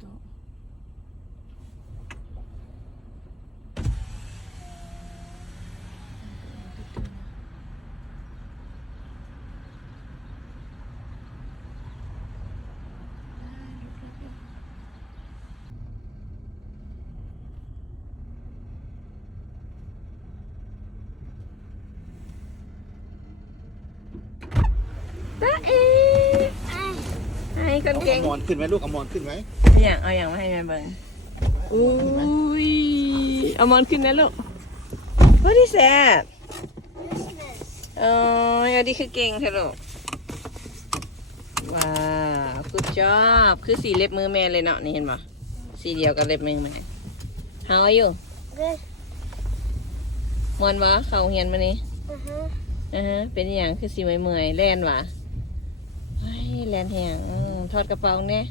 โต๊ะตาเอ๋ให้คนเก่ง เอามอนขึ้นไหมลูกเอามอนขึ้นไหม เอาอย่างมาให้แม่เบิ่งอุ้ยเอามอนขึ้นนะลูก What is that อ๋ออันนี้คือเก่งเถอะลูกว้าว good job คือสีเล็บมือแม่เลยเนาะนี่เห็นปะสีเดียวกับเล็บมือแม่ How are you Good. มวนวะเขาเฮียนมานี่ Uh-huh. เป็นอหย่างคือสีเมื่อยๆแล่นวะเฮ้ยแล่นแหงทอดกระเป๋าเนี่ย